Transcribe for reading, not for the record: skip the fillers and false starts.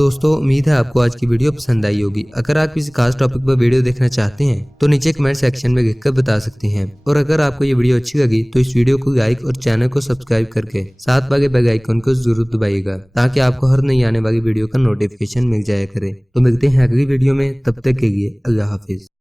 दोस्तों उम्मीद है आपको आज की वीडियो पसंद आई होगी। अगर आप किसी खास टॉपिक पर वीडियो देखना चाहते हैं तो नीचे कमेंट सेक्शन में लिखकर बता सकते हैं। और अगर आपको ये वीडियो अच्छी लगी तो इस वीडियो को लाइक और चैनल को सब्सक्राइब करके साथ वाले बेल आइकन को जरूर दबाइएगा, ताकि आपको हर नई आने वाली वीडियो का नोटिफिकेशन मिल जाया करे। तो मिलते हैं अगली वीडियो में, तब तक के लिए अल्लाह हाफिज।